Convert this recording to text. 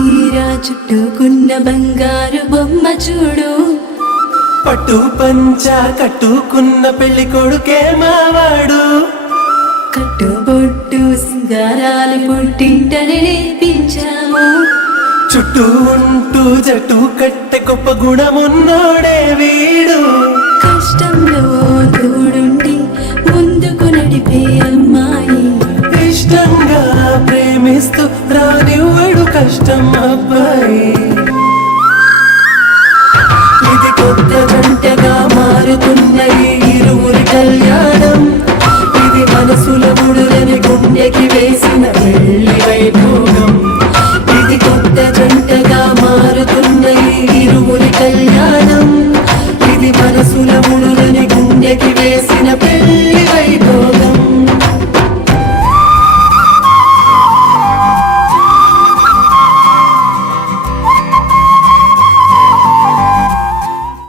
చీర చుట్టుకున్న బంగారు బొమ్మ చూడు, పట్టు పంచ కట్టుకున్న పెళ్లి కొడుకే మావాడు, కట్టుబొట్టు సింగారాలు పుట్టింటని నేర్పించాము, చుట్టూ ఉంటూ జట్టు కట్టె గొప్ప గుణమున్నోడే వీడు, కష్టంలో తోడుండి ముందుకు నడిపే అమ్మాయి, ఇష్టంగా ప్రేమిస్తూ రానివ్వడు కష్టం అబ్బాయి. ఇది కొత్త జంటగా మారుతున్న ఈ